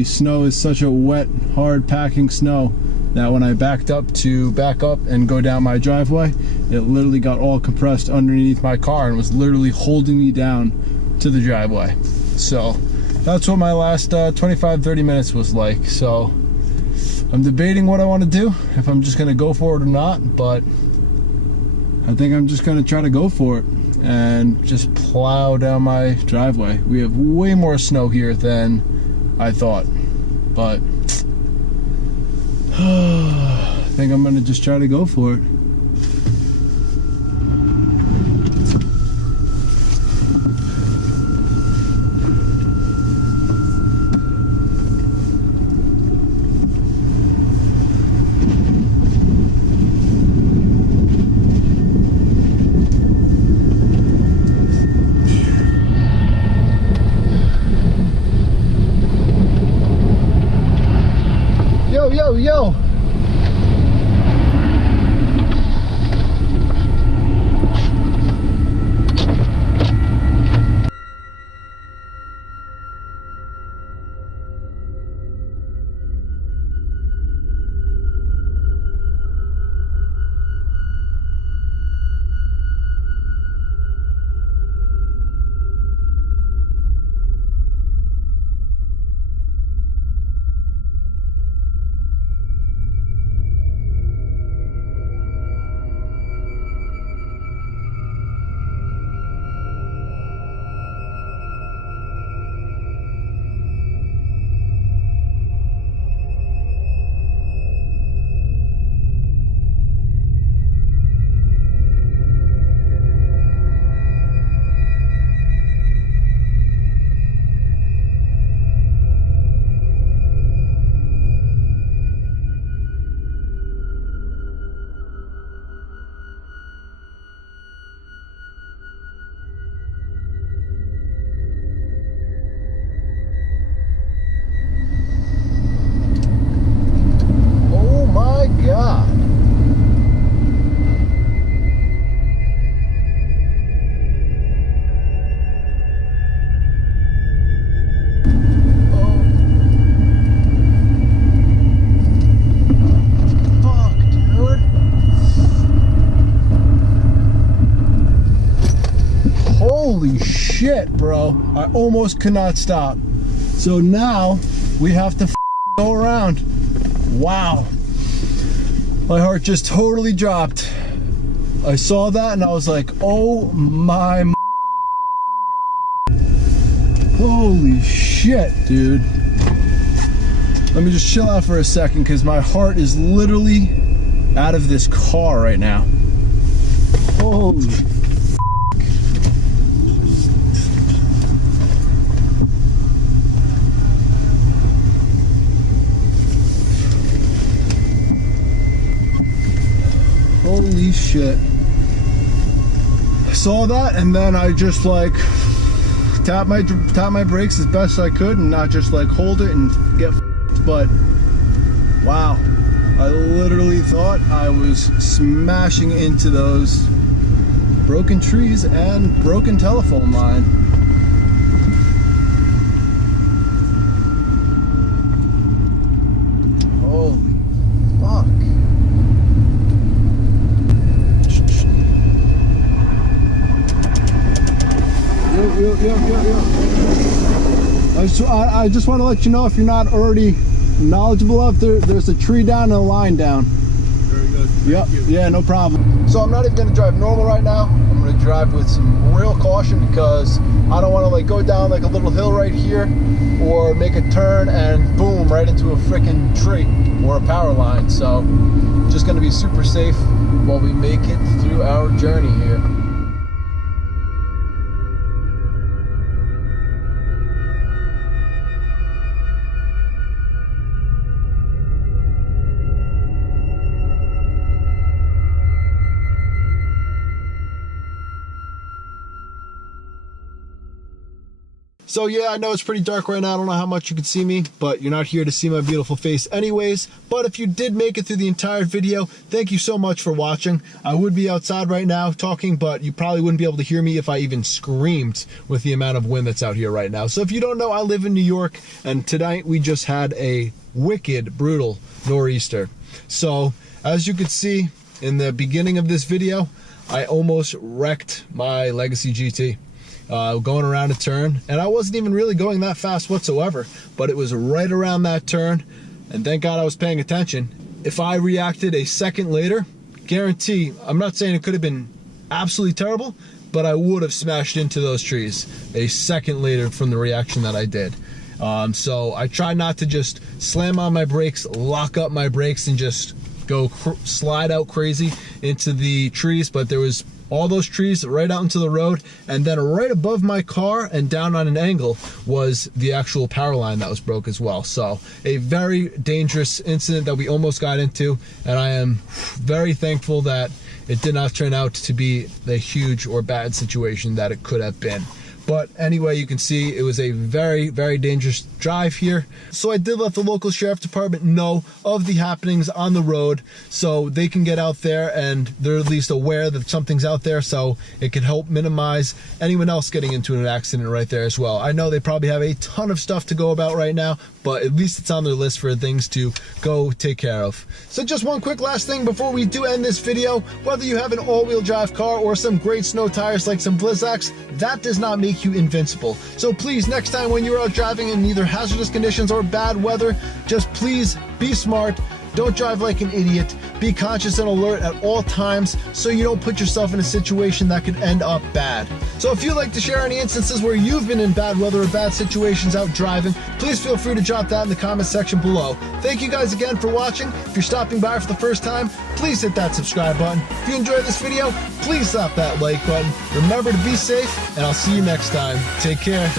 the snow is such a wet, hard packing snow that when I backed up to back up and go down my driveway, it literally got all compressed underneath my car and was literally holding me down to the driveway. So that's what my last 25-30 minutes was like. So I'm debating what I want to do, if I'm just gonna go for it or not, but I think I'm just gonna try to go for it and just plow down my driveway. We have way more snow here than I thought, but I think I'm gonna just try to go for it. Yo. Holy shit, bro. I almost could not stop. So now we have to go around. Wow. My heart just totally dropped. I saw that and I was like, oh my God. Holy shit, dude. Let me just chill out for a second because my heart is literally out of this car right now. Holy Holy shit. I saw that and then I just like tap my brakes as best I could and not just like hold it and get f***ed, but wow. I literally thought I was smashing into those broken trees and broken telephone line. Holy fuck. I just want to let you know, if you're not already knowledgeable of, there's a tree down and a line down. Very good. Yep. Yeah, no problem. So I'm not even going to drive normal right now. I'm going to drive with some real caution because I don't want to like go down like a little hill right here or make a turn and boom, right into a freaking tree or a power line. So just going to be super safe while we make it through our journey here. So yeah, I know it's pretty dark right now. I don't know how much you can see me, but you're not here to see my beautiful face anyways. But if you did make it through the entire video, thank you so much for watching. I would be outside right now talking, but you probably wouldn't be able to hear me if I even screamed with the amount of wind that's out here right now. So if you don't know, I live in New York, and tonight we just had a wicked, brutal nor'easter. So as you could see in the beginning of this video, I almost wrecked my Legacy GT. Going around a turn, and I wasn't even really going that fast whatsoever, but it was right around that turn, and thank God I was paying attention. If I reacted a second later, guarantee, I'm not saying it could have been absolutely terrible, but I would have smashed into those trees a second later from the reaction that I did. So I try not to just slam on my brakes, lock up my brakes, and just go slide out crazy into the trees, but there was all those trees right out into the road, and then right above my car and down on an angle was the actual power line that was broke as well. So a very dangerous incident that we almost got into, and I am very thankful that it did not turn out to be the huge or bad situation that it could have been. But anyway, you can see it was a very, very dangerous drive here. So I did let the local sheriff department know of the happenings on the road, so they can get out there and they're at least aware that something's out there, so it can help minimize anyone else getting into an accident right there as well. I know they probably have a ton of stuff to go about right now, but at least it's on their list for things to go take care of. So just one quick last thing before we do end this video. Whether you have an all-wheel drive car or some great snow tires like some Blizzaks, that does not make you invincible. So please, next time when you're out driving in either hazardous conditions or bad weather, just please be smart. Don't drive like an idiot. Be conscious and alert at all times so you don't put yourself in a situation that could end up bad. So if you'd like to share any instances where you've been in bad weather or bad situations out driving, please feel free to drop that in the comment section below. Thank you guys again for watching. If you're stopping by for the first time, please hit that subscribe button. If you enjoyed this video, please slap that like button. Remember to be safe, and I'll see you next time. Take care.